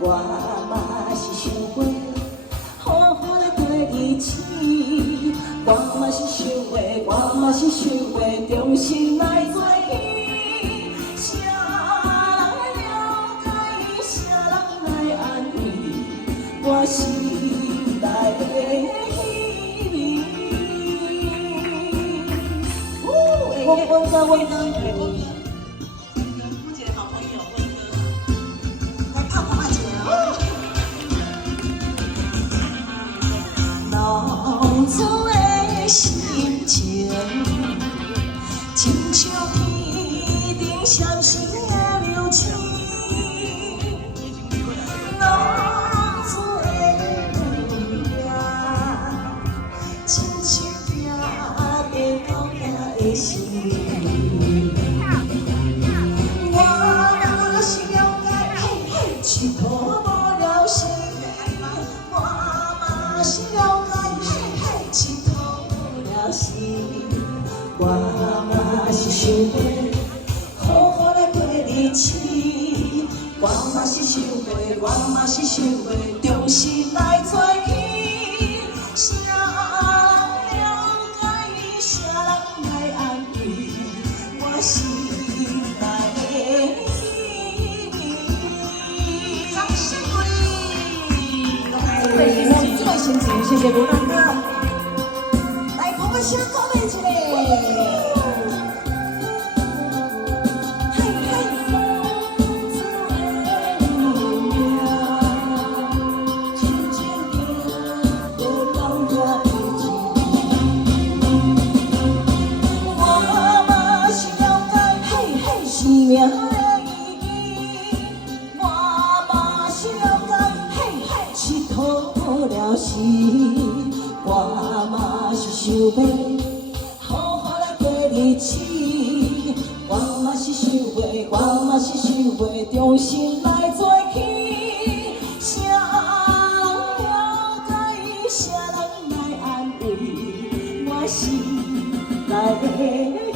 我嘛是想过好好的过日子，我嘛是想过，我嘛是想过重新来做起。谁人来了解，谁人来安慰我心内的希望。我在我的。 当初的心情，亲像天顶闪烁的流星。当初的梦想，亲像拼在高雅的心。我若是了解，嘿嘿，去讨无了心。我嘛是了解。 我嘛是想过好好来过日子，我嘛是想过，我嘛是想过重新来做起。谁人了解，谁人来安慰我心内的希望。掌声鼓励！这位心情，谢谢吴大哥。 先鼓励一下，嘿嘿。我嘛是了解，嘿嘿，生命的意义。我嘛是了解，嘿嘿，是讨了心。 我嘛是想要好好来过日子，我嘛是想过，我嘛是想过重新来做起。谁人了解，谁人来安慰我心内的。